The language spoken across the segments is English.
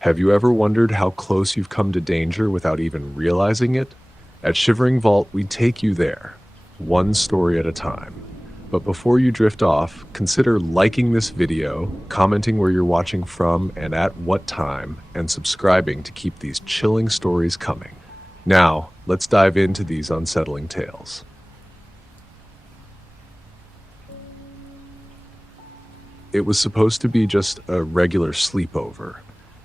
Have you ever wondered how close you've come to danger without even realizing it? At Shivering Vault, we take you there, one story at a time. But before you drift off, consider liking this video, commenting where you're watching from and at what time, and subscribing to keep these chilling stories coming. Now, let's dive into these unsettling tales. It was supposed to be just a regular sleepover,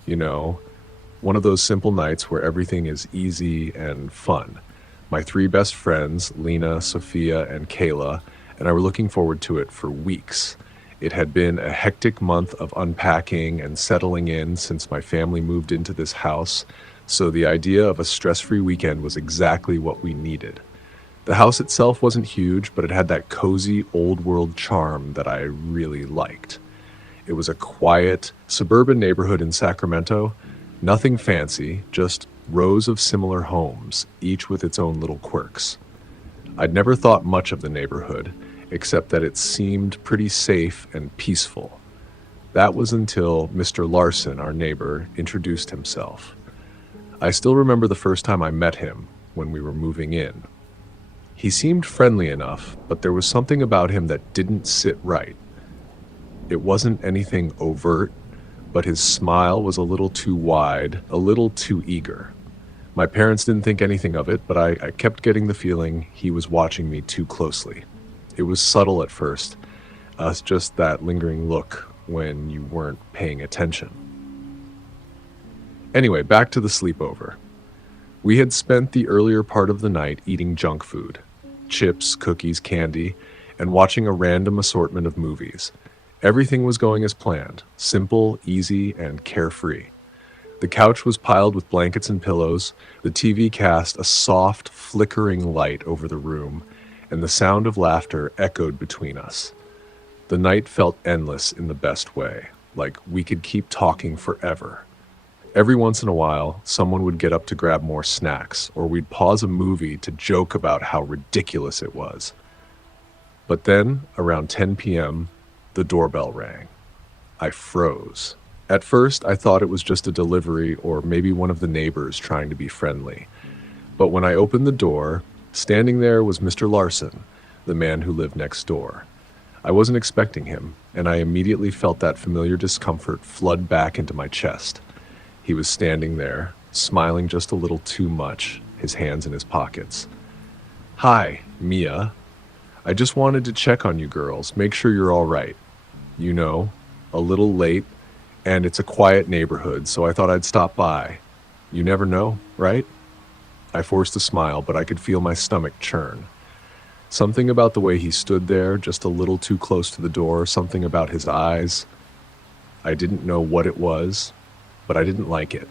you know, one of those simple nights where everything is easy and fun. My three best friends, Lena, Sophia, and Kayla, and I were looking forward to it for weeks. It had been a hectic month of unpacking and settling in since my family moved into this house, so the idea of a stress-free weekend was exactly what we needed. The house itself wasn't huge, but it had that cozy, old-world charm that I really liked. It was a quiet, suburban neighborhood in Sacramento. Nothing fancy, just rows of similar homes, each with its own little quirks. I'd never thought much of the neighborhood, except that it seemed pretty safe and peaceful. That was until Mr. Larson, our neighbor, introduced himself. I still remember the first time I met him, when we were moving in. He seemed friendly enough, but there was something about him that didn't sit right. It wasn't anything overt, but his smile was a little too wide, a little too eager. My parents didn't think anything of it, but I kept getting the feeling he was watching me too closely. It was subtle at first, just that lingering look when you weren't paying attention. Anyway, back to the sleepover. We had spent the earlier part of the night eating junk food, chips, cookies, candy, and watching a random assortment of movies. Everything was going as planned, simple, easy, and carefree. The couch was piled with blankets and pillows, the TV cast a soft, flickering light over the room, and the sound of laughter echoed between us. The night felt endless in the best way, like we could keep talking forever. Every once in a while, someone would get up to grab more snacks, or we'd pause a movie to joke about how ridiculous it was. But then, around 10 p.m., the doorbell rang. I froze. At first, I thought it was just a delivery or maybe one of the neighbors trying to be friendly. But when I opened the door, standing there was Mr. Larson, the man who lived next door. I wasn't expecting him, and I immediately felt that familiar discomfort flood back into my chest. He was standing there, smiling just a little too much, his hands in his pockets. "Hi, Mia. I just wanted to check on you girls, make sure you're all right. You know, a little late, and it's a quiet neighborhood, so I thought I'd stop by. You never know, right?" I forced a smile, but I could feel my stomach churn. Something about the way he stood there, just a little too close to the door, something about his eyes. I didn't know what it was, but I didn't like it.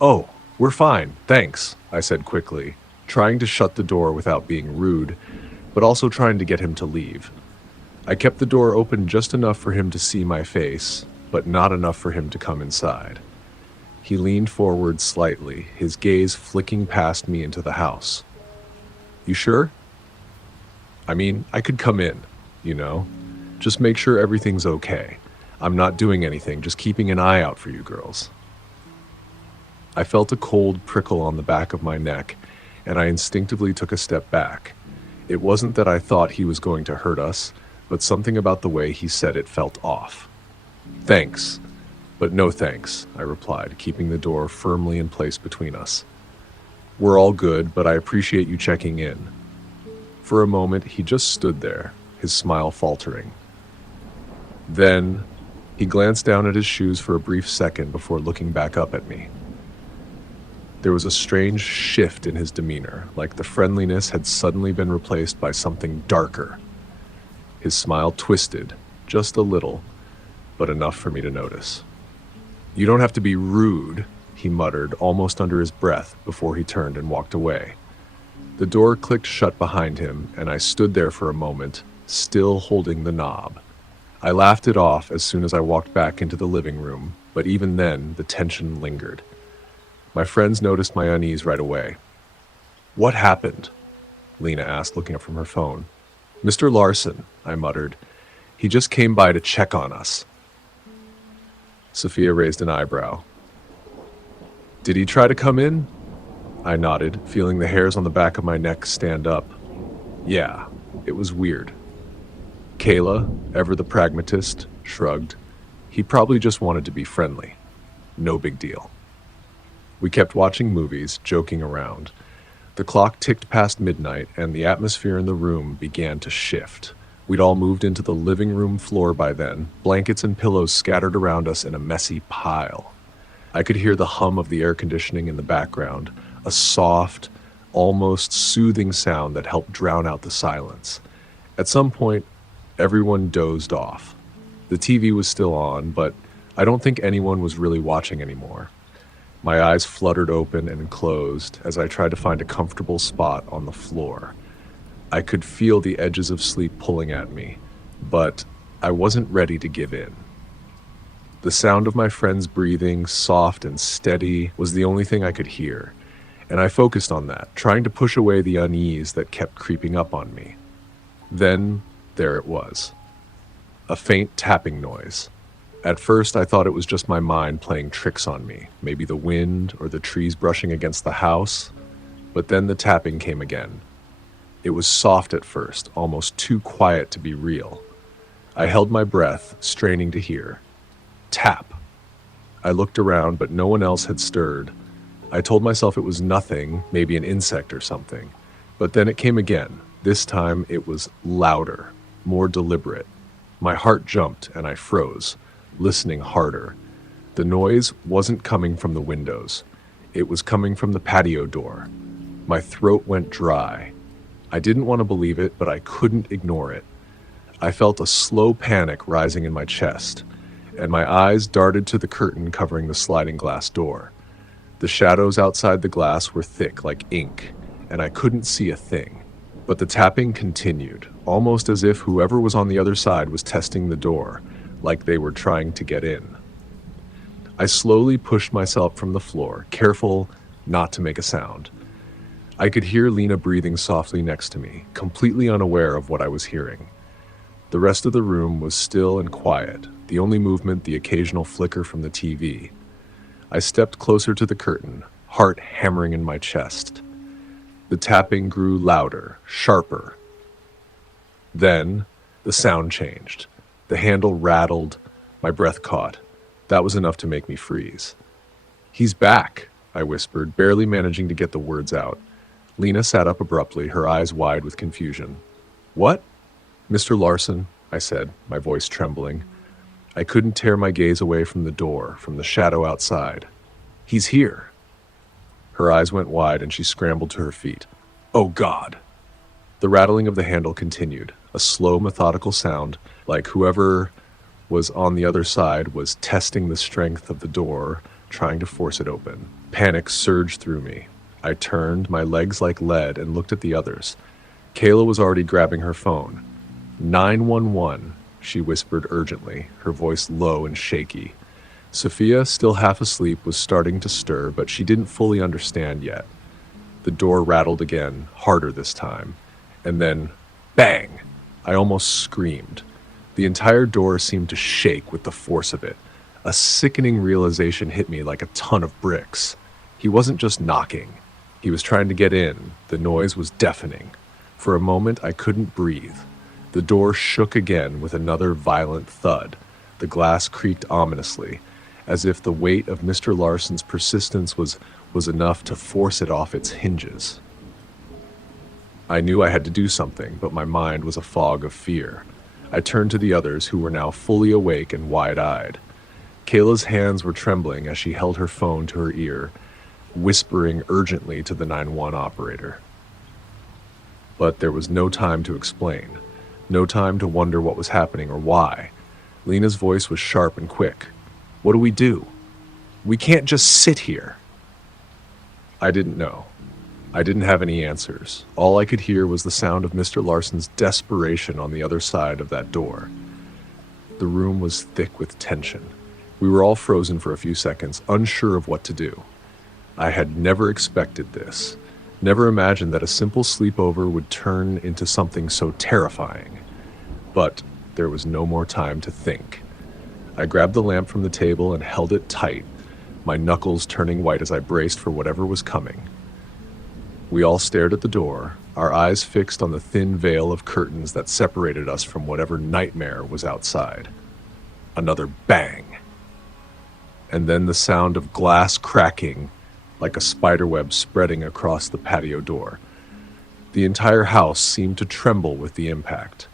"Oh, we're fine, thanks," I said quickly, trying to shut the door without being rude, but also trying to get him to leave. I kept the door open just enough for him to see my face, but not enough for him to come inside. He leaned forward slightly, his gaze flicking past me into the house. "You sure? I mean, I could come in, you know. Just make sure everything's okay. I'm not doing anything, just keeping an eye out for you girls." I felt a cold prickle on the back of my neck, and I instinctively took a step back. It wasn't that I thought he was going to hurt us, but something about the way he said it felt off. "Thanks, but no thanks," I replied, keeping the door firmly in place between us. "We're all good, but I appreciate you checking in." For a moment, he just stood there, his smile faltering. Then, he glanced down at his shoes for a brief second before looking back up at me. There was a strange shift in his demeanor, like the friendliness had suddenly been replaced by something darker. His smile twisted, just a little, but enough for me to notice. "You don't have to be rude," he muttered, almost under his breath, before he turned and walked away. The door clicked shut behind him, and I stood there for a moment, still holding the knob. I laughed it off as soon as I walked back into the living room, but even then, the tension lingered. My friends noticed my unease right away. "What happened?" Lena asked, looking up from her phone. "Mr. Larson," I muttered. "He just came by to check on us." Sophia raised an eyebrow. Did he try to come in? I nodded, feeling the hairs on the back of my neck stand up. Yeah, it was weird. Kayla, ever the pragmatist, shrugged. He probably just wanted to be friendly. No big deal. We kept watching movies, joking around. The clock ticked past midnight, and the atmosphere in the room began to shift. We'd all moved into the living room floor by then, blankets and pillows scattered around us in a messy pile. I could hear the hum of the air conditioning in the background, a soft, almost soothing sound that helped drown out the silence. At some point, everyone dozed off. The TV was still on, but I don't think anyone was really watching anymore. My eyes fluttered open and closed as I tried to find a comfortable spot on the floor. I could feel the edges of sleep pulling at me, but I wasn't ready to give in. The sound of my friend's breathing, soft and steady, was the only thing I could hear, and I focused on that, trying to push away the unease that kept creeping up on me. Then, there it was. A faint tapping noise. At first, I thought it was just my mind playing tricks on me, maybe the wind or the trees brushing against the house, but then the tapping came again. It was soft at first, almost too quiet to be real. I held my breath, straining to hear. Tap. I looked around, but no one else had stirred. I told myself it was nothing, maybe an insect or something. But then it came again. This time it was louder, more deliberate. My heart jumped and I froze, listening harder. The noise wasn't coming from the windows. It was coming from the patio door. My throat went dry. I didn't want to believe it, but I couldn't ignore it. I felt a slow panic rising in my chest, and my eyes darted to the curtain covering the sliding glass door. The shadows outside the glass were thick like ink, and I couldn't see a thing. But the tapping continued, almost as if whoever was on the other side was testing the door, like they were trying to get in. I slowly pushed myself from the floor, careful not to make a sound. I could hear Lena breathing softly next to me, completely unaware of what I was hearing. The rest of the room was still and quiet, the only movement the occasional flicker from the TV. I stepped closer to the curtain, heart hammering in my chest. The tapping grew louder, sharper. Then, the sound changed. The handle rattled, my breath caught. That was enough to make me freeze. "He's back," I whispered, barely managing to get the words out. Lena sat up abruptly, her eyes wide with confusion. "What?" "Mr. Larson," I said, my voice trembling. I couldn't tear my gaze away from the door, from the shadow outside. "He's here." Her eyes went wide and she scrambled to her feet. "Oh, God!" The rattling of the handle continued, a slow, methodical sound, like whoever was on the other side was testing the strength of the door, trying to force it open. Panic surged through me. I turned, my legs like lead, and looked at the others. Kayla was already grabbing her phone. 911, she whispered urgently, her voice low and shaky. Sophia, still half asleep, was starting to stir, but she didn't fully understand yet. The door rattled again, harder this time. And then, bang! I almost screamed. The entire door seemed to shake with the force of it. A sickening realization hit me like a ton of bricks. He wasn't just knocking. He was trying to get in. The noise was deafening. For a moment, I couldn't breathe. The door shook again with another violent thud. The glass creaked ominously, as if the weight of Mr. Larson's persistence was enough to force it off its hinges. I knew I had to do something, but my mind was a fog of fear. I turned to the others, who were now fully awake and wide-eyed. Kayla's hands were trembling as she held her phone to her ear, whispering urgently to the 911 operator. But there was no time to explain, no time to wonder what was happening or why. Lena's voice was sharp and quick. "What do we do? We can't just sit here." I didn't know. I didn't have any answers. All I could hear was the sound of Mr. Larson's desperation on the other side of that door. The room was thick with tension. We were all frozen for a few seconds, unsure of what to do. I had never expected this, never imagined that a simple sleepover would turn into something so terrifying. But there was no more time to think. I grabbed the lamp from the table and held it tight. my knuckles turning white as I braced for whatever was coming. We all stared at the door, our eyes fixed on the thin veil of curtains that separated us from whatever nightmare was outside. Another bang. And then the sound of glass cracking like a spiderweb spreading across the patio door. The entire house seemed to tremble with the impact.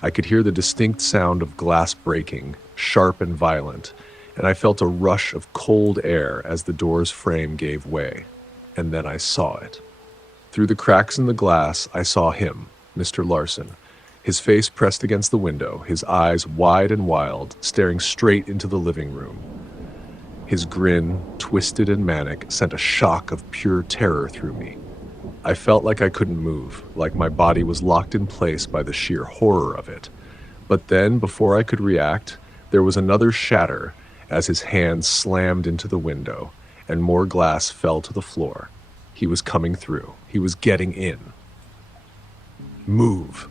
I could hear the distinct sound of glass breaking, sharp and violent, and I felt a rush of cold air as the door's frame gave way. And then I saw it. Through the cracks in the glass, I saw him, Mr. Larson, his face pressed against the window, his eyes wide and wild, staring straight into the living room. His grin, twisted and manic, sent a shock of pure terror through me. I felt like I couldn't move, like my body was locked in place by the sheer horror of it. But then, before I could react, there was another shatter as his hand slammed into the window, and more glass fell to the floor. He was coming through. He was getting in. "Move!"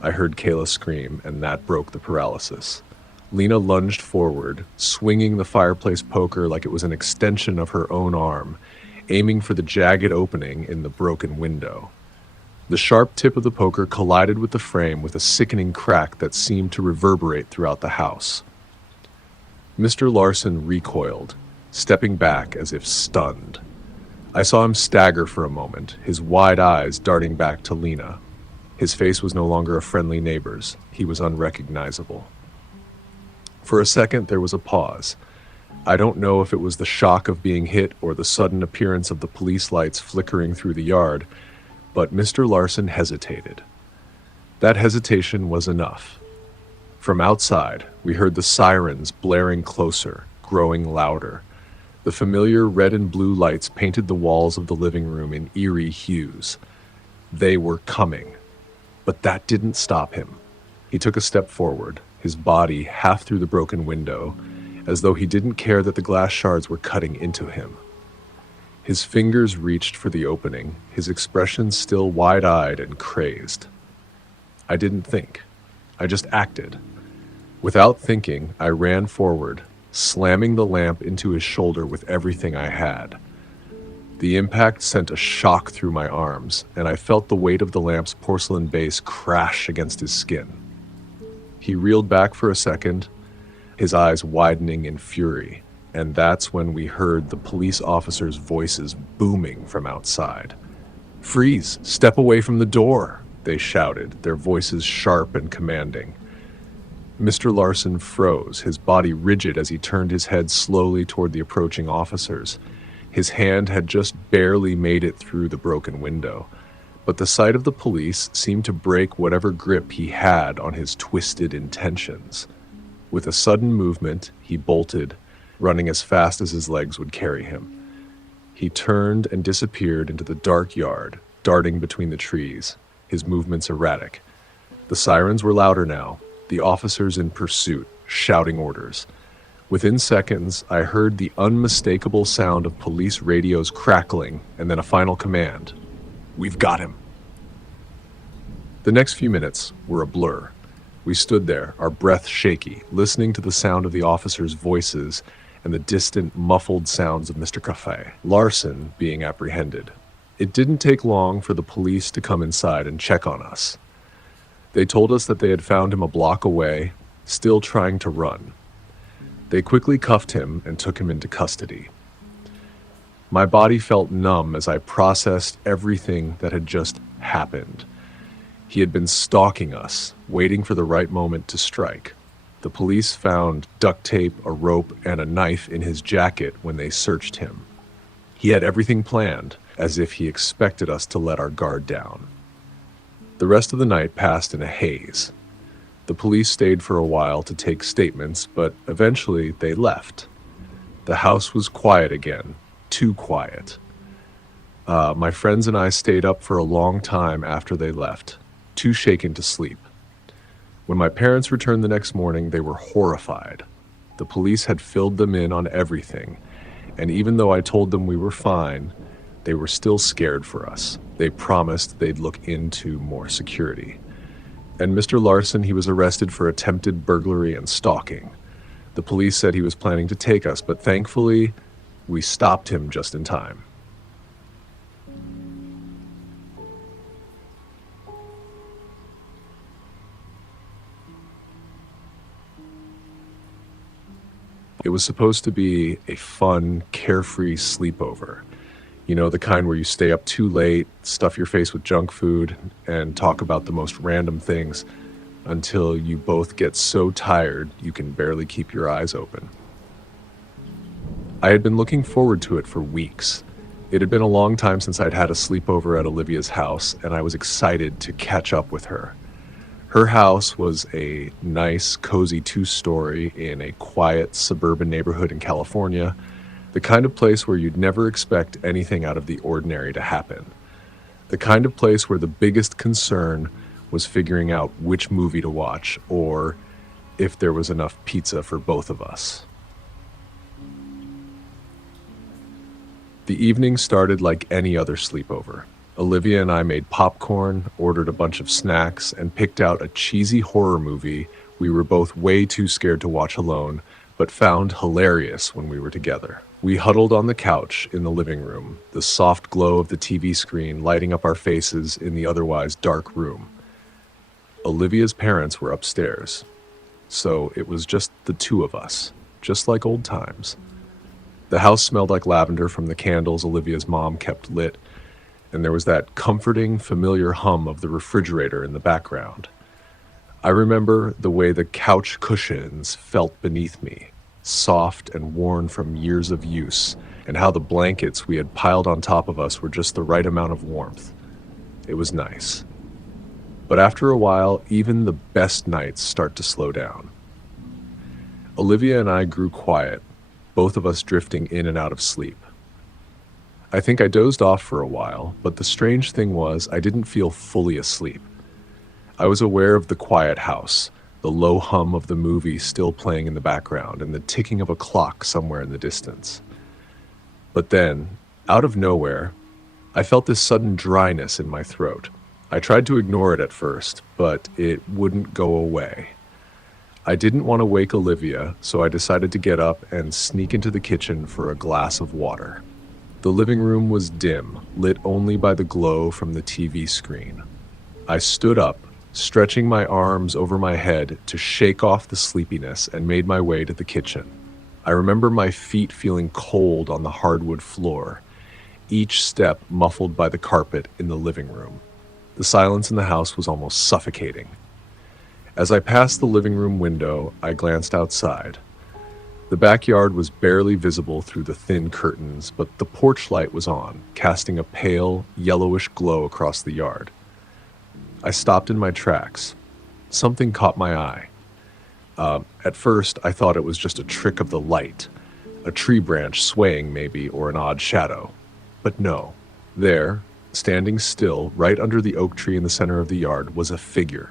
I heard Kayla scream, and that broke the paralysis. Lena lunged forward, swinging the fireplace poker like it was an extension of her own arm, aiming for the jagged opening in the broken window. The sharp tip of the poker collided with the frame with a sickening crack that seemed to reverberate throughout the house. Mr. Larson recoiled, stepping back as if stunned. I saw him stagger for a moment, his wide eyes darting back to Lena. His face was no longer a friendly neighbor's. He was unrecognizable. For a second, there was a pause. I don't know if it was the shock of being hit or the sudden appearance of the police lights flickering through the yard, but Mr. Larson hesitated. That hesitation was enough. From outside, we heard the sirens blaring closer, growing louder. The familiar red and blue lights painted the walls of the living room in eerie hues. They were coming. But that didn't stop him. He took a step forward, his body half through the broken window, as though he didn't care that the glass shards were cutting into him. His fingers reached for the opening, his expression still wide-eyed and crazed. I didn't think. I just acted. Without thinking, I ran forward, slamming the lamp into his shoulder with everything I had. The impact sent a shock through my arms, and I felt the weight of the lamp's porcelain base crash against his skin. He reeled back for a second, his eyes widening in fury, and that's when we heard the police officers' voices booming from outside. "Freeze! Step away from the door!" they shouted, their voices sharp and commanding. Mr. Larson froze, his body rigid as he turned his head slowly toward the approaching officers. His hand had just barely made it through the broken window, but the sight of the police seemed to break whatever grip he had on his twisted intentions. With a sudden movement, he bolted, running as fast as his legs would carry him. He turned and disappeared into the dark yard, darting between the trees, his movements erratic. The sirens were louder now, the officers in pursuit, shouting orders. Within seconds, I heard the unmistakable sound of police radios crackling, and then a final command. "We've got him." The next few minutes were a blur. We stood there, our breath shaky, listening to the sound of the officers' voices and the distant, muffled sounds of Mr. Cafe Larson being apprehended. It didn't take long for the police to come inside and check on us. They told us that they had found him a block away, still trying to run. They quickly cuffed him and took him into custody. My body felt numb as I processed everything that had just happened. He had been stalking us, waiting for the right moment to strike. The police found duct tape, a rope, and a knife in his jacket when they searched him. He had everything planned, as if he expected us to let our guard down. The rest of the night passed in a haze. The police stayed for a while to take statements, but eventually they left. The house was quiet again, too quiet. My friends and I stayed up for a long time after they left, too shaken to sleep. When my parents returned the next morning, they were horrified. The police had filled them in on everything, and even though I told them we were fine, they were still scared for us. They promised they'd look into more security. And Mr. Larson, he was arrested for attempted burglary and stalking. The police said he was planning to take us, but thankfully, We stopped him just in time. It was supposed to be a fun, carefree sleepover. You know, the kind where you stay up too late, stuff your face with junk food, and talk about the most random things until you both get so tired you can barely keep your eyes open. I had been looking forward to it for weeks. It had been a long time since I'd had a sleepover at Olivia's house, and I was excited to catch up with her. Her house was a nice, cozy two-story in a quiet suburban neighborhood in California, the kind of place where you'd never expect anything out of the ordinary to happen. The kind of place where the biggest concern was figuring out which movie to watch or if there was enough pizza for both of us. The evening started like any other sleepover. Olivia and I made popcorn, ordered a bunch of snacks, and picked out a cheesy horror movie we were both way too scared to watch alone, but found hilarious when we were together. We huddled on the couch in the living room, the soft glow of the TV screen lighting up our faces in the otherwise dark room. Olivia's parents were upstairs, so it was just the two of us, just like old times. The house smelled like lavender from the candles Olivia's mom kept lit, and there was that comforting, familiar hum of the refrigerator in the background. I remember the way the couch cushions felt beneath me, soft and worn from years of use, and how the blankets we had piled on top of us were just the right amount of warmth. It was nice. But after a while, even the best nights start to slow down. Olivia and I grew quiet, both of us drifting in and out of sleep. I think I dozed off for a while, but the strange thing was I didn't feel fully asleep. I was aware of the quiet house, the low hum of the movie still playing in the background, and the ticking of a clock somewhere in the distance. But then, out of nowhere, I felt this sudden dryness in my throat. I tried to ignore it at first, but it wouldn't go away. I didn't want to wake Olivia, so I decided to get up and sneak into the kitchen for a glass of water. The living room was dim, lit only by the glow from the TV screen. I stood up, stretching my arms over my head to shake off the sleepiness, and made my way to the kitchen. I remember my feet feeling cold on the hardwood floor, each step muffled by the carpet in the living room. The silence in the house was almost suffocating. As I passed the living room window, I glanced outside. The backyard was barely visible through the thin curtains, but the porch light was on, casting a pale, yellowish glow across the yard. I stopped in my tracks. Something caught my eye. At first, I thought it was just a trick of the light, a tree branch swaying maybe, or an odd shadow. But no. There, standing still, right under the oak tree in the center of the yard, was a figure.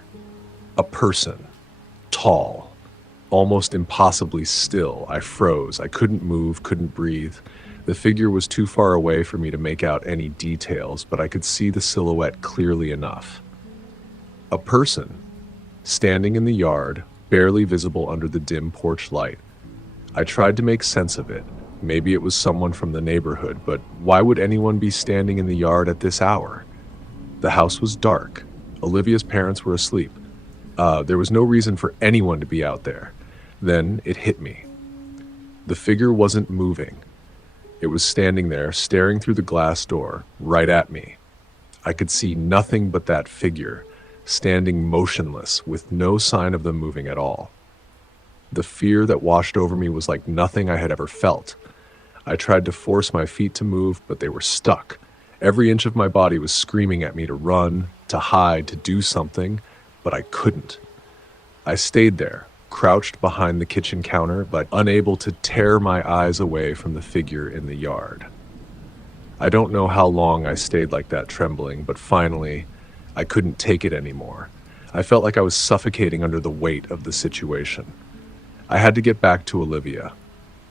A person. Tall. Almost impossibly still. I froze. I couldn't move, couldn't breathe. The figure was too far away for me to make out any details, but I could see the silhouette clearly enough. A person, standing in the yard, barely visible under the dim porch light. I tried to make sense of it. Maybe it was someone from the neighborhood, but why would anyone be standing in the yard at this hour? The house was dark. Olivia's parents were asleep. There was no reason for anyone to be out there. Then it hit me. The figure wasn't moving. It was standing there, staring through the glass door, right at me. I could see nothing but that figure, standing motionless, with no sign of them moving at all. The fear that washed over me was like nothing I had ever felt. I tried to force my feet to move, but they were stuck. Every inch of my body was screaming at me to run, to hide, to do something, but I couldn't. I stayed there, crouched behind the kitchen counter, but unable to tear my eyes away from the figure in the yard. I don't know how long I stayed like that, trembling, but finally, I couldn't take it anymore. I felt like I was suffocating under the weight of the situation. I had to get back to Olivia.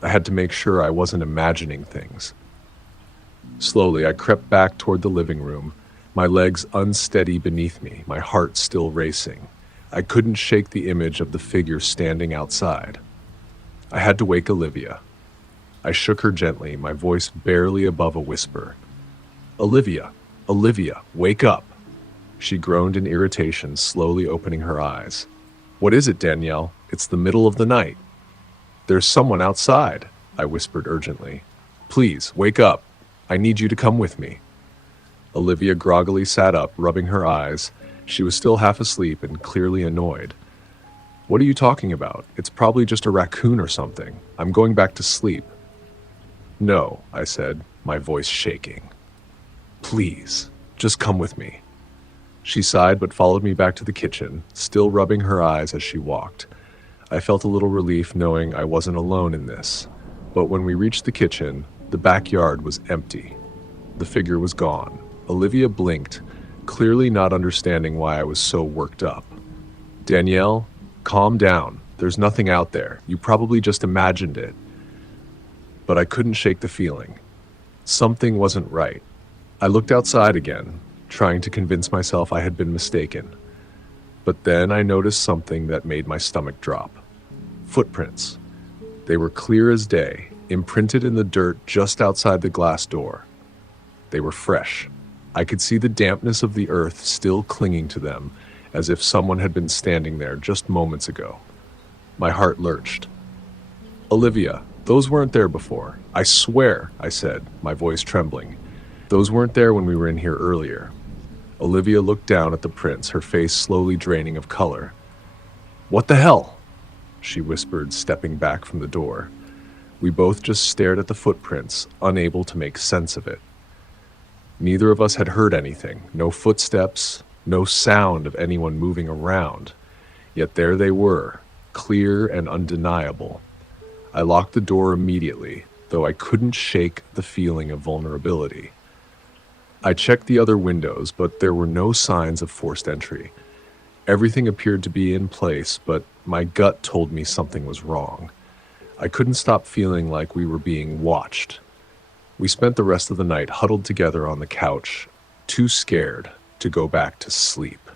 I had to make sure I wasn't imagining things. Slowly, I crept back toward the living room, my legs unsteady beneath me, my heart still racing. I couldn't shake the image of the figure standing outside. I had to wake Olivia. I shook her gently, my voice barely above a whisper. Olivia, Olivia, wake up. She groaned in irritation, slowly opening her eyes. What is it, Danielle? It's the middle of the night. There's someone outside, I whispered urgently. Please, wake up. I need you to come with me. Olivia groggily sat up, rubbing her eyes. She was still half asleep and clearly annoyed. What are you talking about? It's probably just a raccoon or something. I'm going back to sleep. No, I said, my voice shaking. Please, just come with me. She sighed but followed me back to the kitchen, still rubbing her eyes as she walked. I felt a little relief knowing I wasn't alone in this. But when we reached the kitchen, the backyard was empty. The figure was gone. Olivia blinked, clearly not understanding why I was so worked up. Danielle, calm down. There's nothing out there. You probably just imagined it. But I couldn't shake the feeling. Something wasn't right. I looked outside again, trying to convince myself I had been mistaken. But then I noticed something that made my stomach drop. Footprints. They were clear as day, imprinted in the dirt just outside the glass door. They were fresh. I could see the dampness of the earth still clinging to them, as if someone had been standing there just moments ago. My heart lurched. Olivia, those weren't there before. I swear, I said, my voice trembling. Those weren't there when we were in here earlier. Olivia looked down at the prints, her face slowly draining of color. What the hell? She whispered, stepping back from the door. We both just stared at the footprints, unable to make sense of it. Neither of us had heard anything, no footsteps, no sound of anyone moving around. Yet there they were, clear and undeniable. I locked the door immediately, though I couldn't shake the feeling of vulnerability. I checked the other windows, but there were no signs of forced entry. Everything appeared to be in place, but my gut told me something was wrong. I couldn't stop feeling like we were being watched. We spent the rest of the night huddled together on the couch, too scared to go back to sleep.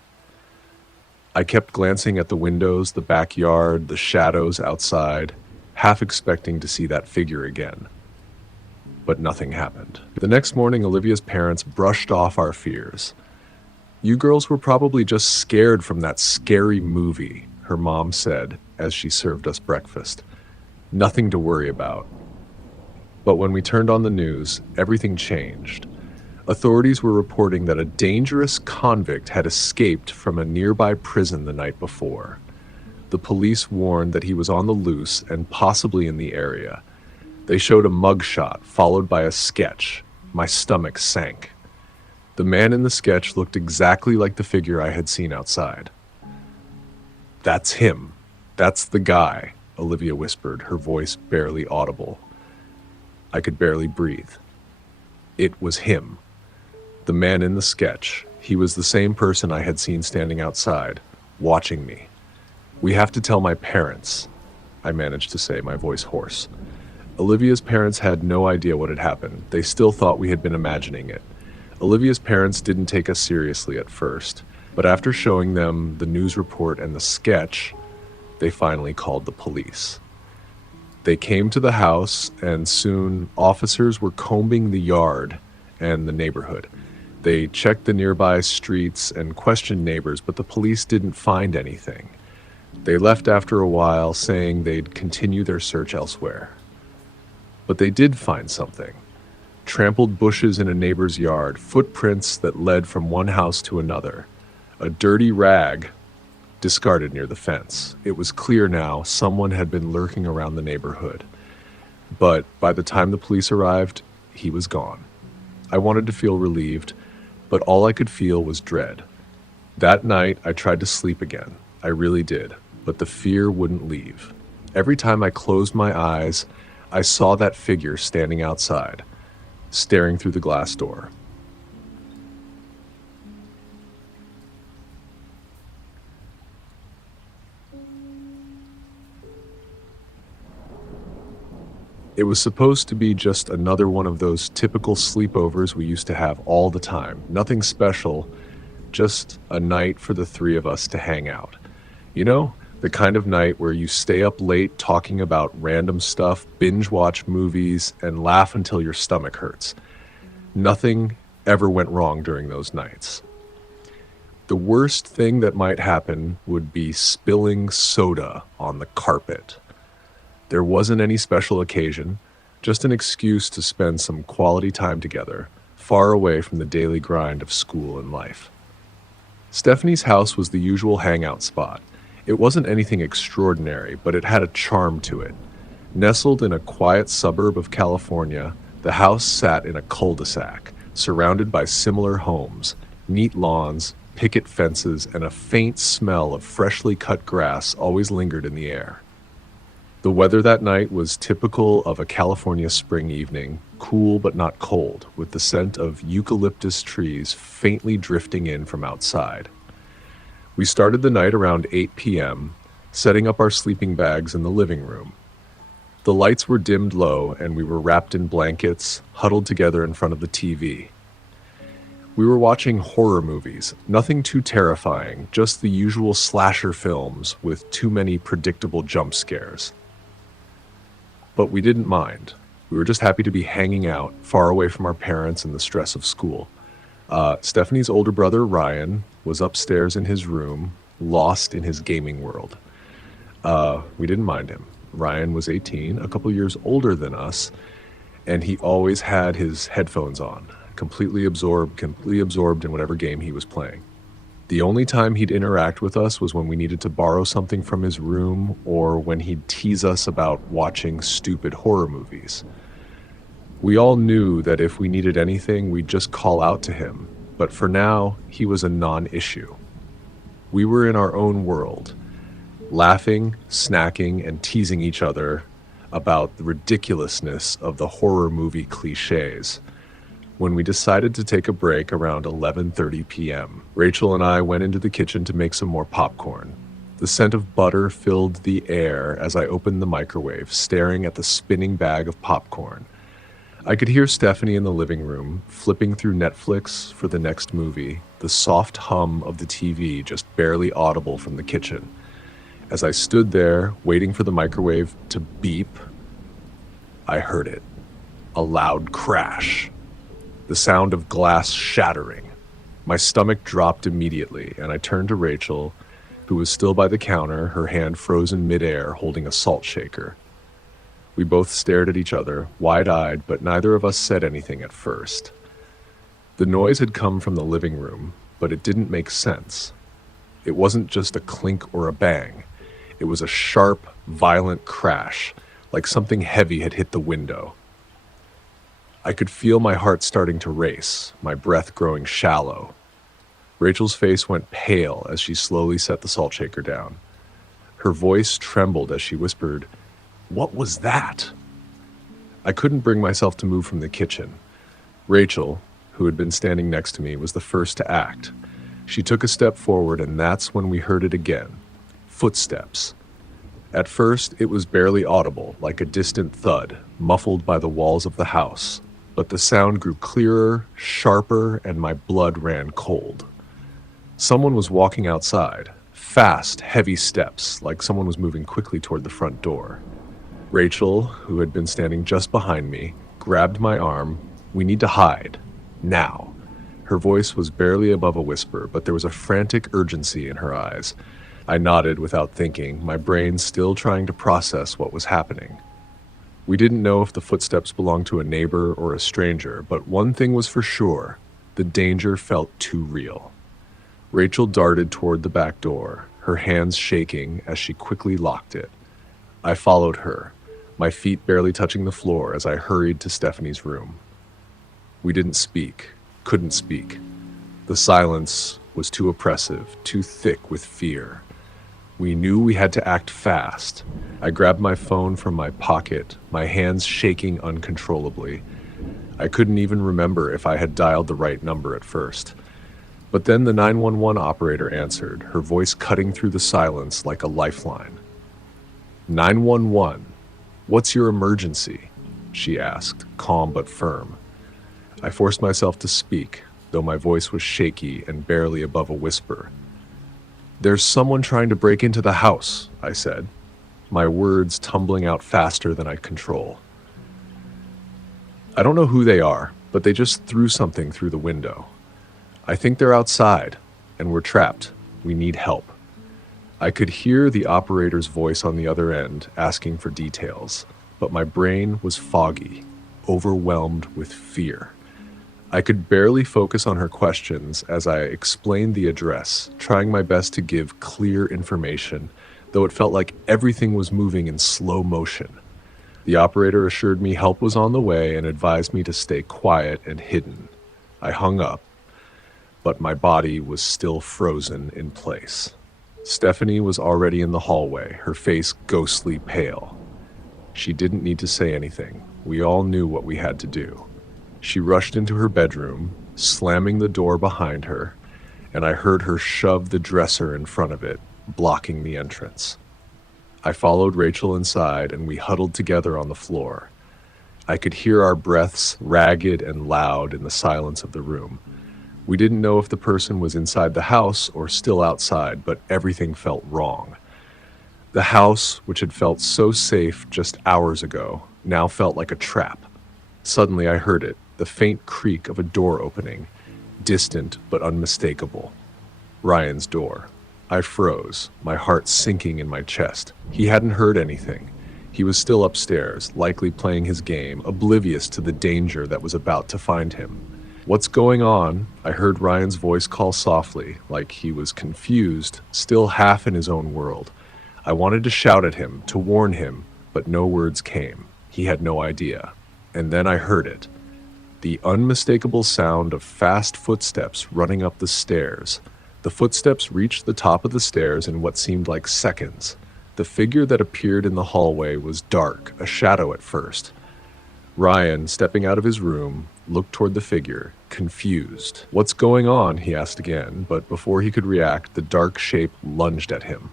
I kept glancing at the windows, the backyard, the shadows outside, half expecting to see that figure again. But nothing happened. The next morning, Olivia's parents brushed off our fears. You girls were probably just scared from that scary movie, her mom said as she served us breakfast. Nothing to worry about. But when we turned on the news, everything changed. Authorities were reporting that a dangerous convict had escaped from a nearby prison the night before. The police warned that he was on the loose and possibly in the area. They showed a mugshot followed by a sketch. My stomach sank. The man in the sketch looked exactly like the figure I had seen outside. That's him. That's the guy, Olivia whispered, her voice barely audible. I could barely breathe. It was him. The man in the sketch. He was the same person I had seen standing outside, watching me. We have to tell my parents, I managed to say, my voice hoarse. Olivia's parents had no idea what had happened. They still thought we had been imagining it. Olivia's parents didn't take us seriously at first, but after showing them the news report and the sketch, they finally called the police. They came to the house, and soon officers were combing the yard and the neighborhood. They checked the nearby streets and questioned neighbors, but the police didn't find anything. They left after a while, saying they'd continue their search elsewhere. But they did find something. Trampled bushes in a neighbor's yard, footprints that led from one house to another. A dirty rag discarded near the fence. It was clear now someone had been lurking around the neighborhood. But by the time the police arrived, he was gone. I wanted to feel relieved, but all I could feel was dread. That night, I tried to sleep again. I really did, but the fear wouldn't leave. Every time I closed my eyes, I saw that figure standing outside, staring through the glass door. It was supposed to be just another one of those typical sleepovers we used to have all the time. Nothing special, just a night for the three of us to hang out. You know, The kind of night where you stay up late talking about random stuff, binge watch movies, and laugh until your stomach hurts. Nothing ever went wrong during those nights. The worst thing that might happen would be spilling soda on the carpet. There wasn't any special occasion, just an excuse to spend some quality time together, far away from the daily grind of school and life. Stephanie's house was the usual hangout spot. It wasn't anything extraordinary, but it had a charm to it. Nestled in a quiet suburb of California, the house sat in a cul-de-sac, surrounded by similar homes, neat lawns, picket fences, and a faint smell of freshly cut grass always lingered in the air. The weather that night was typical of a California spring evening, cool but not cold, with the scent of eucalyptus trees faintly drifting in from outside. We started the night around 8 p.m., setting up our sleeping bags in the living room. The lights were dimmed low, and we were wrapped in blankets, huddled together in front of the TV. We were watching horror movies, nothing too terrifying, just the usual slasher films with too many predictable jump scares. But we didn't mind. We were just happy to be hanging out, far away from our parents and the stress of school. Stephanie's older brother, Ryan, was upstairs in his room, lost in his gaming world. We didn't mind him. Ryan was 18, a couple years older than us, and he always had his headphones on, completely absorbed in whatever game he was playing. The only time he'd interact with us was when we needed to borrow something from his room or when he'd tease us about watching stupid horror movies. We all knew that if we needed anything, we'd just call out to him, but for now, he was a non-issue. We were in our own world, laughing, snacking, and teasing each other about the ridiculousness of the horror movie cliches. When we decided to take a break around 11:30 p.m., Rachel and I went into the kitchen to make some more popcorn. The scent of butter filled the air as I opened the microwave, staring at the spinning bag of popcorn. I could hear Stephanie in the living room, flipping through Netflix for the next movie, the soft hum of the TV just barely audible from the kitchen. As I stood there, waiting for the microwave to beep, I heard it. A loud crash. The sound of glass shattering. My stomach dropped immediately, and I turned to Rachel, who was still by the counter, her hand frozen midair, holding a salt shaker. We both stared at each other, wide-eyed, but neither of us said anything at first. The noise had come from the living room, but it didn't make sense. It wasn't just a clink or a bang. It was a sharp, violent crash, like something heavy had hit the window. I could feel my heart starting to race, my breath growing shallow. Rachel's face went pale as she slowly set the salt shaker down. Her voice trembled as she whispered, "What was that?" I couldn't bring myself to move from the kitchen. Rachel, who had been standing next to me, was the first to act. She took a step forward, and that's when we heard it again. Footsteps. At first, it was barely audible, like a distant thud, muffled by the walls of the house. But the sound grew clearer, sharper, and my blood ran cold. Someone was walking outside. Fast, heavy steps, like someone was moving quickly toward the front door. Rachel, who had been standing just behind me, grabbed my arm. "We need to hide. Now." Her voice was barely above a whisper, but there was a frantic urgency in her eyes. I nodded without thinking, my brain still trying to process what was happening. We didn't know if the footsteps belonged to a neighbor or a stranger, but one thing was for sure: the danger felt too real. Rachel darted toward the back door, her hands shaking as she quickly locked it. I followed her, my feet barely touching the floor as I hurried to Stephanie's room. We didn't speak, couldn't speak. The silence was too oppressive, too thick with fear. We knew we had to act fast. I grabbed my phone from my pocket, my hands shaking uncontrollably. I couldn't even remember if I had dialed the right number at first. But then the 911 operator answered, her voice cutting through the silence like a lifeline. "911, what's your emergency?" she asked, calm but firm. I forced myself to speak, though my voice was shaky and barely above a whisper. "There's someone trying to break into the house," I said, my words tumbling out faster than I could control. "I don't know who they are, but they just threw something through the window. I think they're outside, and we're trapped. We need help." I could hear the operator's voice on the other end asking for details, but my brain was foggy, overwhelmed with fear. I could barely focus on her questions as I explained the address, trying my best to give clear information, though it felt like everything was moving in slow motion. The operator assured me help was on the way and advised me to stay quiet and hidden. I hung up, but my body was still frozen in place. Stephanie was already in the hallway, her face ghostly pale. She didn't need to say anything. We all knew what we had to do. She rushed into her bedroom, slamming the door behind her, and I heard her shove the dresser in front of it, blocking the entrance. I followed Rachel inside, and we huddled together on the floor. I could hear our breaths ragged and loud in the silence of the room. We didn't know if the person was inside the house or still outside, but everything felt wrong. The house, which had felt so safe just hours ago, now felt like a trap. Suddenly I heard it, the faint creak of a door opening, distant but unmistakable. Ryan's door. I froze, my heart sinking in my chest. He hadn't heard anything. He was still upstairs, likely playing his game, oblivious to the danger that was about to find him. "What's going on?" I heard Ryan's voice call softly, like he was confused, still half in his own world. I wanted to shout at him, to warn him, but no words came. He had no idea. And then I heard it. The unmistakable sound of fast footsteps running up the stairs. The footsteps reached the top of the stairs in what seemed like seconds. The figure that appeared in the hallway was dark, a shadow at first. Ryan, stepping out of his room, looked toward the figure, confused. "What's going on?" he asked again, but before he could react, the dark shape lunged at him.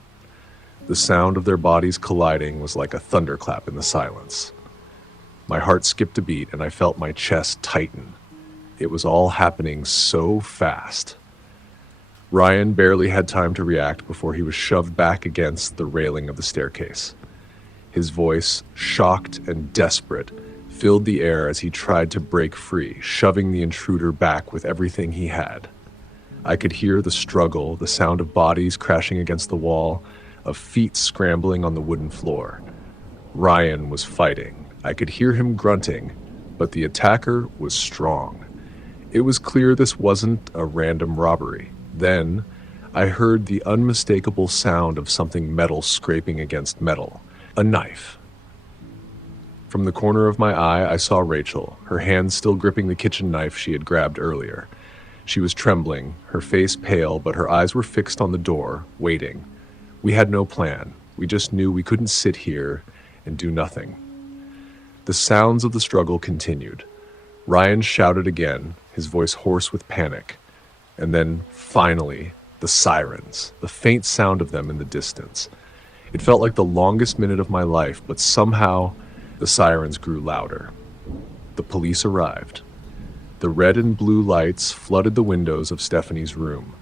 The sound of their bodies colliding was like a thunderclap in the silence. My heart skipped a beat, and I felt my chest tighten. It was all happening so fast. Ryan barely had time to react before he was shoved back against the railing of the staircase. His voice, shocked and desperate, filled the air as he tried to break free, shoving the intruder back with everything he had. I could hear the struggle, the sound of bodies crashing against the wall, of feet scrambling on the wooden floor. Ryan was fighting. I could hear him grunting, but the attacker was strong. It was clear this wasn't a random robbery. Then, I heard the unmistakable sound of something metal scraping against metal. A knife. From the corner of my eye, I saw Rachel, her hand still gripping the kitchen knife she had grabbed earlier. She was trembling, her face pale, but her eyes were fixed on the door, waiting. We had no plan. We just knew we couldn't sit here and do nothing. The sounds of the struggle continued. Ryan shouted again, his voice hoarse with panic. And then, finally, the sirens, the faint sound of them in the distance. It felt like the longest minute of my life, but somehow the sirens grew louder. The police arrived. The red and blue lights flooded the windows of Stephanie's room.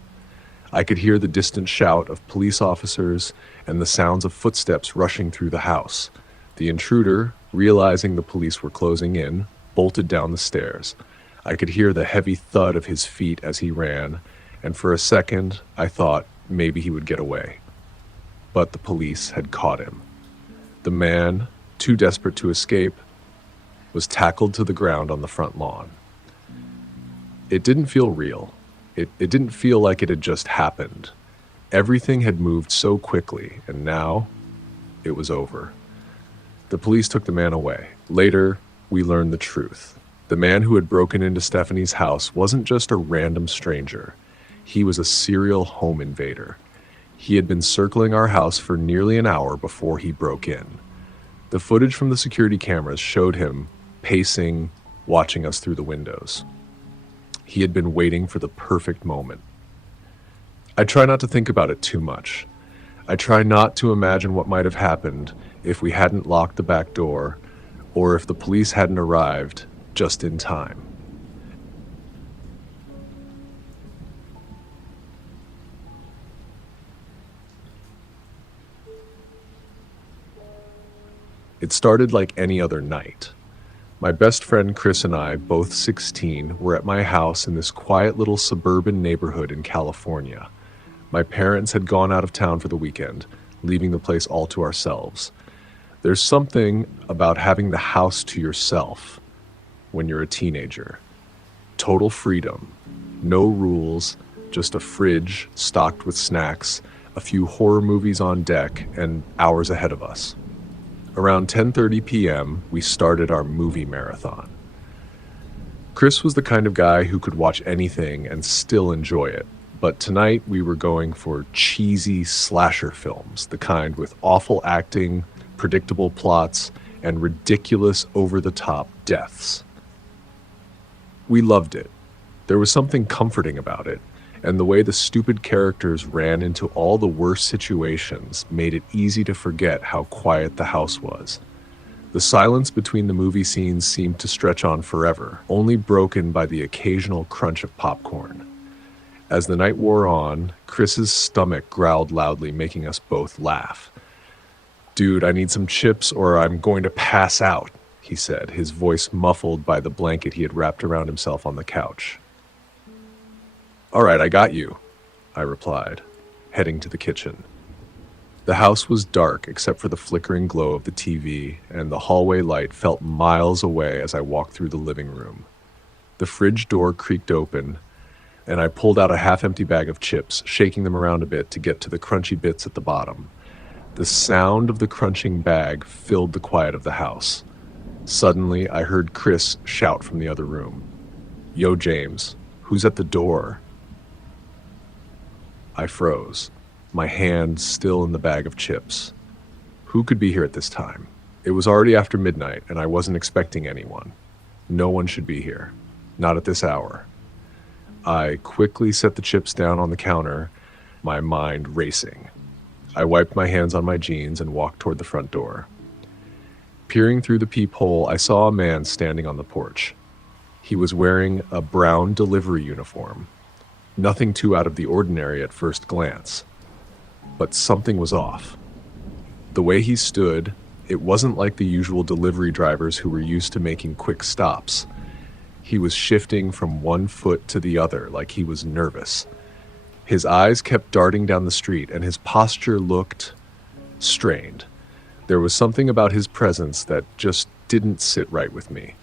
I could hear the distant shout of police officers and the sounds of footsteps rushing through the house. The intruder, realizing the police were closing in, bolted down the stairs. I could hear the heavy thud of his feet as he ran, and for a second I thought maybe he would get away. But the police had caught him. The man, too desperate to escape, was tackled to the ground on the front lawn. It didn't feel real. It didn't feel like it had just happened. Everything had moved so quickly, and now it was over. The police took the man away. Later, we learned the truth. The man who had broken into Stephanie's house wasn't just a random stranger. He was a serial home invader. He had been circling our house for nearly an hour before he broke in. The footage from the security cameras showed him pacing, watching us through the windows. He had been waiting for the perfect moment. I try not to think about it too much. I try not to imagine what might have happened if we hadn't locked the back door, or if the police hadn't arrived just in time. It started like any other night. My best friend Chris and I, both 16, were at my house in this quiet little suburban neighborhood in California. My parents had gone out of town for the weekend, leaving the place all to ourselves. There's something about having the house to yourself when you're a teenager. Total freedom, no rules, just a fridge stocked with snacks, a few horror movies on deck, and hours ahead of us. Around 10:30 p.m., we started our movie marathon. Chris was the kind of guy who could watch anything and still enjoy it, but tonight we were going for cheesy slasher films, the kind with awful acting, predictable plots, and ridiculous over-the-top deaths. We loved it. There was something comforting about it, and the way the stupid characters ran into all the worst situations made it easy to forget how quiet the house was. The silence between the movie scenes seemed to stretch on forever, only broken by the occasional crunch of popcorn. As the night wore on, Chris's stomach growled loudly, making us both laugh. "Dude, I need some chips or I'm going to pass out," he said, his voice muffled by the blanket he had wrapped around himself on the couch. "All right, I got you," I replied, heading to the kitchen. The house was dark except for the flickering glow of the TV, and the hallway light felt miles away as I walked through the living room. The fridge door creaked open, and I pulled out a half-empty bag of chips, shaking them around a bit to get to the crunchy bits at the bottom. The sound of the crunching bag filled the quiet of the house. Suddenly, I heard Chris shout from the other room, "Yo, James, who's at the door?" I froze, my hand still in the bag of chips. Who could be here at this time? It was already after midnight, and I wasn't expecting anyone. No one should be here. Not at this hour. I quickly set the chips down on the counter, my mind racing. I wiped my hands on my jeans and walked toward the front door. Peering through the peephole, I saw a man standing on the porch. He was wearing a brown delivery uniform. Nothing too out of the ordinary at first glance. But something was off. The way he stood, it wasn't like the usual delivery drivers who were used to making quick stops. He was shifting from one foot to the other like he was nervous. His eyes kept darting down the street, and his posture looked strained. There was something about his presence that just didn't sit right with me.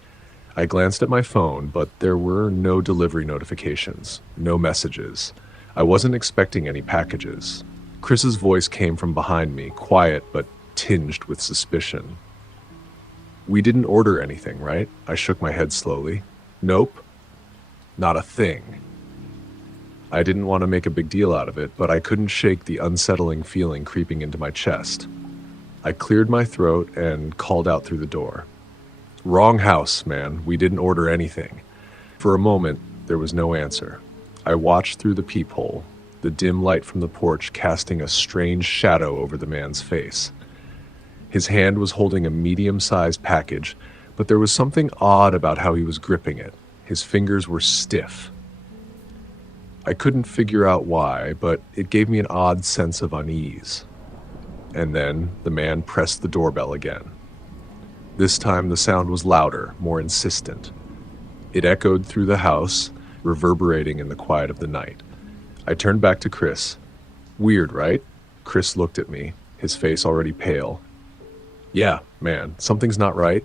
I glanced at my phone, but there were no delivery notifications, no messages. I wasn't expecting any packages. Chris's voice came from behind me, quiet but tinged with suspicion. "We didn't order anything, right?" I shook my head slowly. "Nope. Not a thing." I didn't want to make a big deal out of it, but I couldn't shake the unsettling feeling creeping into my chest. I cleared my throat and called out through the door. "Wrong house, man. We didn't order anything." For a moment, there was no answer. I watched through the peephole, the dim light from the porch casting a strange shadow over the man's face. His hand was holding a medium-sized package, but there was something odd about how he was gripping it. His fingers were stiff. I couldn't figure out why, but it gave me an odd sense of unease. And then the man pressed the doorbell again. This time the sound was louder, more insistent. It echoed through the house, reverberating in the quiet of the night. I turned back to Chris. "Weird, right?" Chris looked at me, his face already pale. "Yeah, man, something's not right."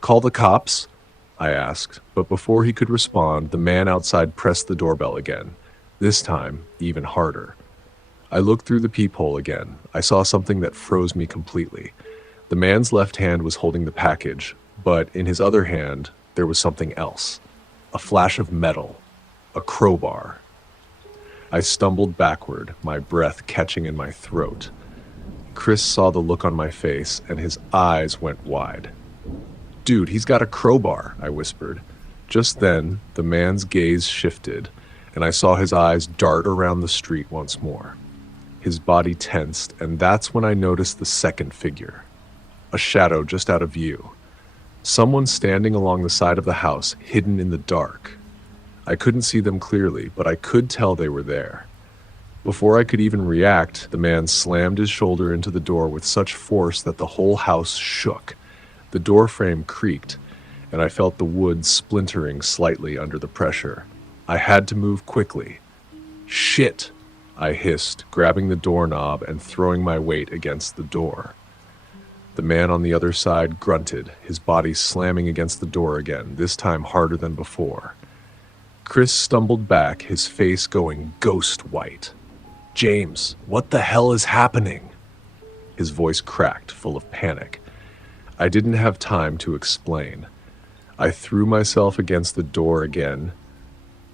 "Call the cops?" I asked, but before he could respond, the man outside pressed the doorbell again, this time even harder. I looked through the peephole again. I saw something that froze me completely. The man's left hand was holding the package, but in his other hand, there was something else. A flash of metal. A crowbar. I stumbled backward, my breath catching in my throat. Chris saw the look on my face, and his eyes went wide. "Dude, he's got a crowbar," I whispered. Just then, the man's gaze shifted, and I saw his eyes dart around the street once more. His body tensed, and that's when I noticed the second figure. A shadow just out of view. Someone standing along the side of the house, hidden in the dark. I couldn't see them clearly, but I could tell they were there. Before I could even react, the man slammed his shoulder into the door with such force that the whole house shook. The door frame creaked, and I felt the wood splintering slightly under the pressure. I had to move quickly. "Shit!" I hissed, grabbing the doorknob and throwing my weight against the door. The man on the other side grunted, his body slamming against the door again, this time harder than before. Chris stumbled back, his face going ghost white. "James, what the hell is happening?" His voice cracked, full of panic. I didn't have time to explain. I threw myself against the door again.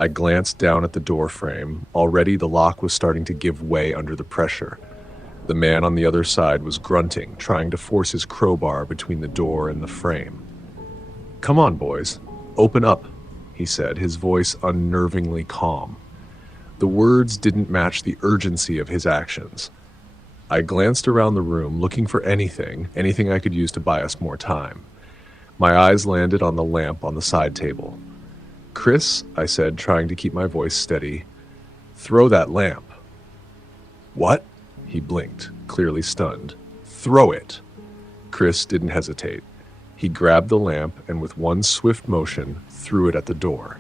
I glanced down at the door frame. Already the lock was starting to give way under the pressure. The man on the other side was grunting, trying to force his crowbar between the door and the frame. "Come on, boys. Open up," he said, his voice unnervingly calm. The words didn't match the urgency of his actions. I glanced around the room, looking for anything I could use to buy us more time. My eyes landed on the lamp on the side table. "Chris," I said, trying to keep my voice steady, "throw that lamp." "What?" He blinked, clearly stunned. "Throw it." Chris didn't hesitate. He grabbed the lamp and with one swift motion, threw it at the door.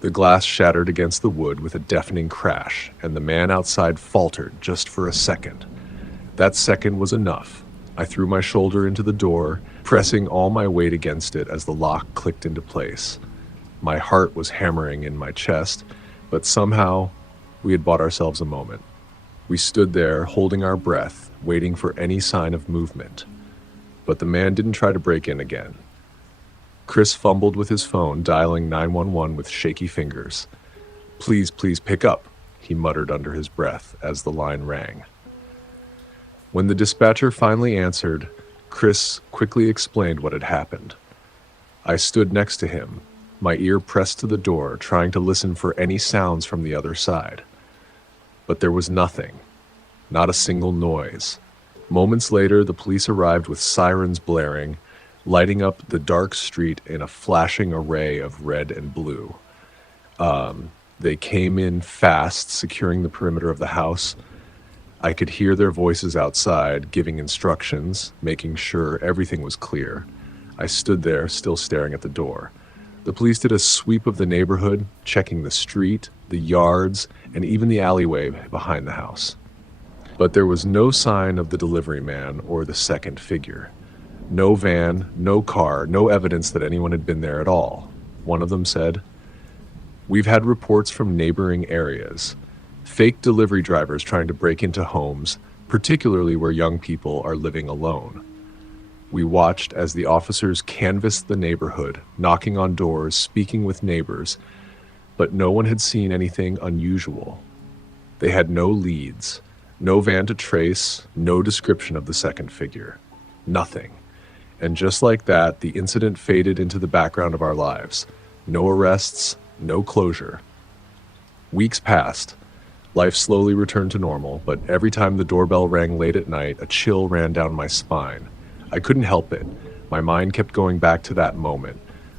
The glass shattered against the wood with a deafening crash, and the man outside faltered just for a second. That second was enough. I threw my shoulder into the door, pressing all my weight against it as the lock clicked into place. My heart was hammering in my chest, but somehow we had bought ourselves a moment. We stood there, holding our breath, waiting for any sign of movement. But the man didn't try to break in again. Chris fumbled with his phone, dialing 911 with shaky fingers. Please pick up," he muttered under his breath as the line rang. When the dispatcher finally answered, Chris quickly explained what had happened. I stood next to him, my ear pressed to the door, trying to listen for any sounds from the other side. But there was nothing, not a single noise. Moments later, the police arrived with sirens blaring, lighting up the dark street in a flashing array of red and blue. They came in fast, securing the perimeter of the house. I could hear their voices outside, giving instructions, making sure everything was clear. I stood there, still staring at the door. The police did a sweep of the neighborhood, checking the street, the yards, and even the alleyway behind the house. But there was no sign of the delivery man or the second figure. No van, no car, no evidence that anyone had been there at all. One of them said, "We've had reports from neighboring areas. Fake delivery drivers trying to break into homes, particularly where young people are living alone." We watched as the officers canvassed the neighborhood, knocking on doors, speaking with neighbors, but no one had seen anything unusual. They had no leads, no van to trace, no description of the second figure. Nothing. And just like that, the incident faded into the background of our lives. No arrests, no closure. Weeks passed. Life slowly returned to normal, but every time the doorbell rang late at night, a chill ran down my spine. I couldn't help it. My mind kept going back to that moment.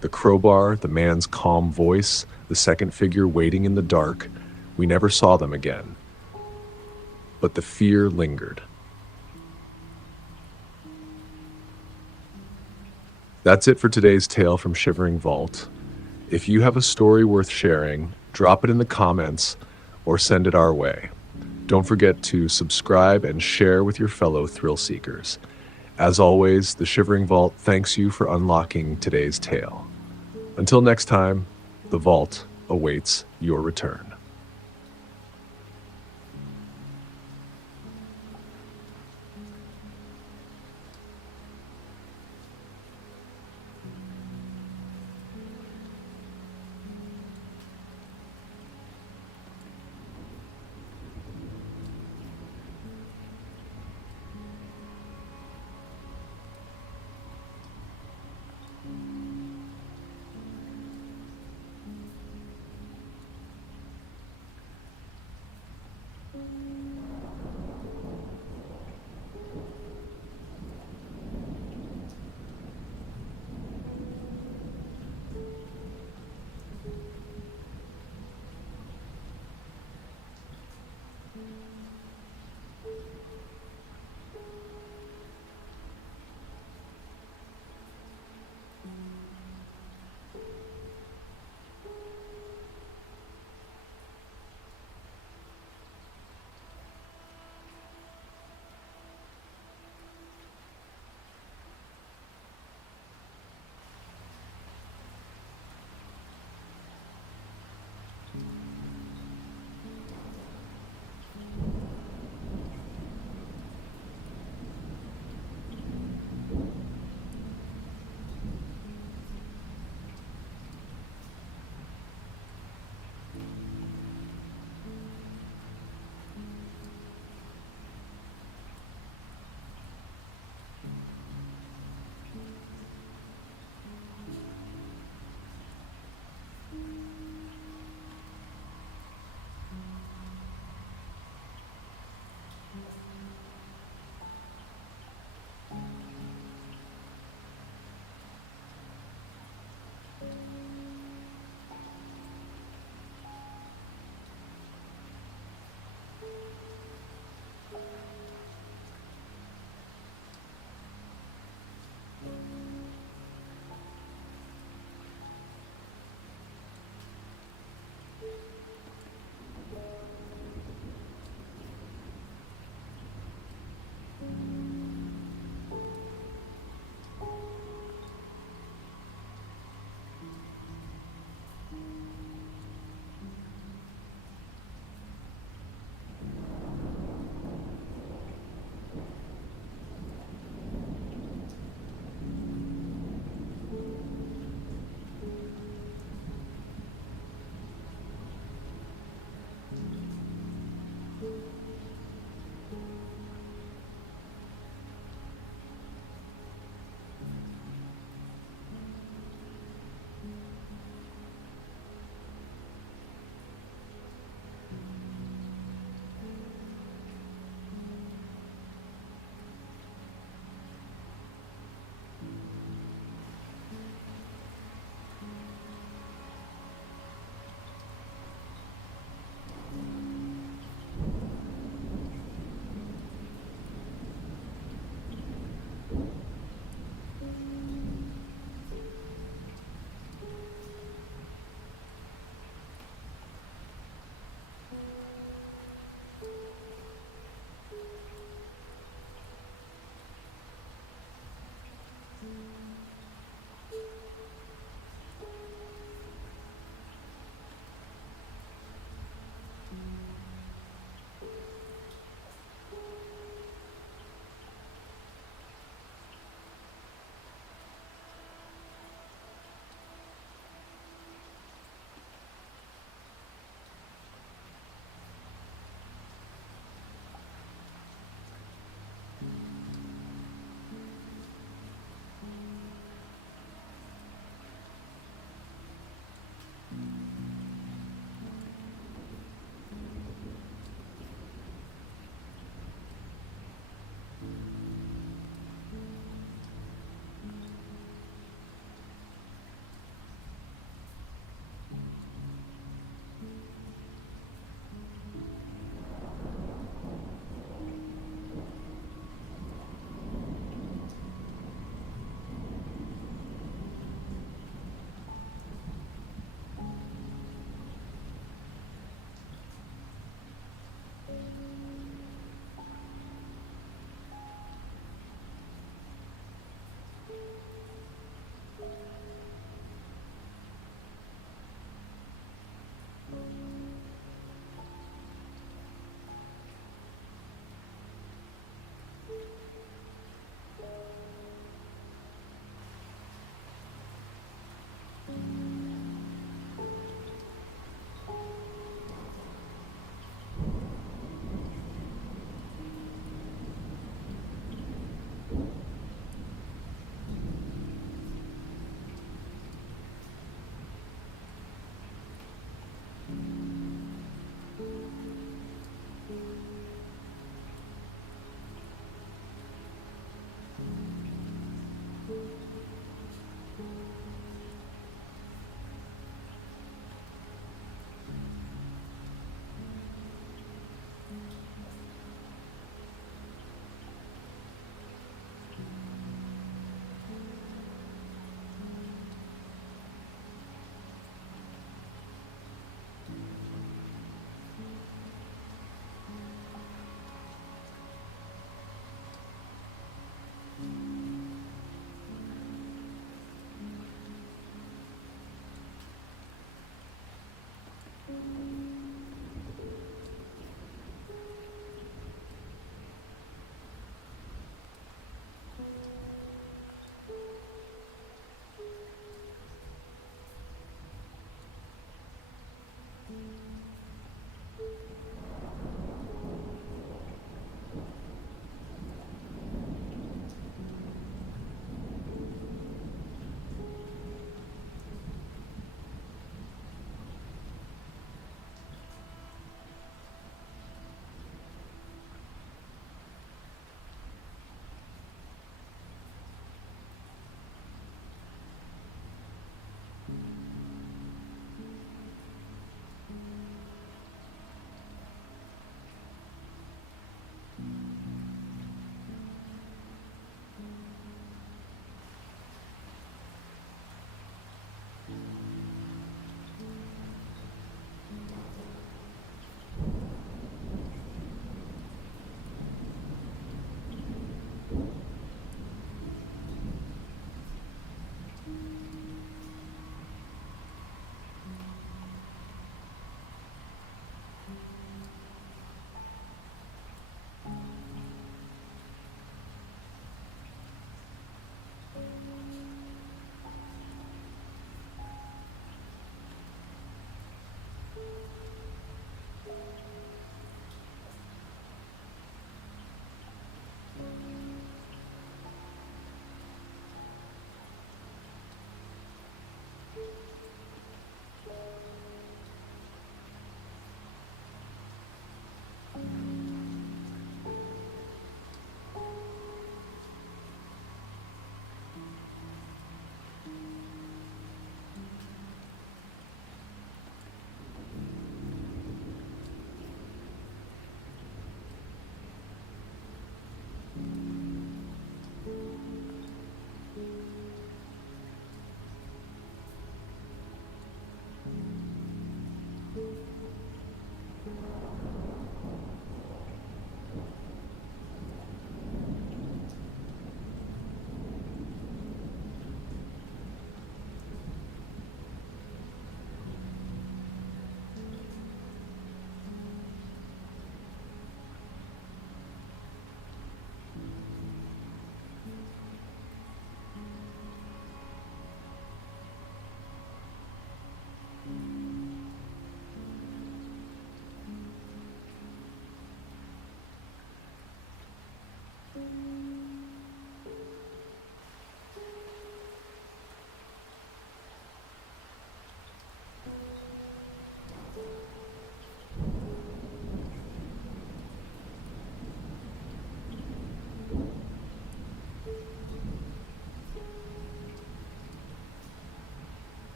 The crowbar, the man's calm voice, the second figure waiting in the dark. We never saw them again. But the fear lingered. That's it for today's tale from Shivering Vault. If you have a story worth sharing, drop it in the comments or send it our way. Don't forget to subscribe and share with your fellow thrill seekers. As always, the Shivering Vault thanks you for unlocking today's tale. Until next time, the Vault awaits your return.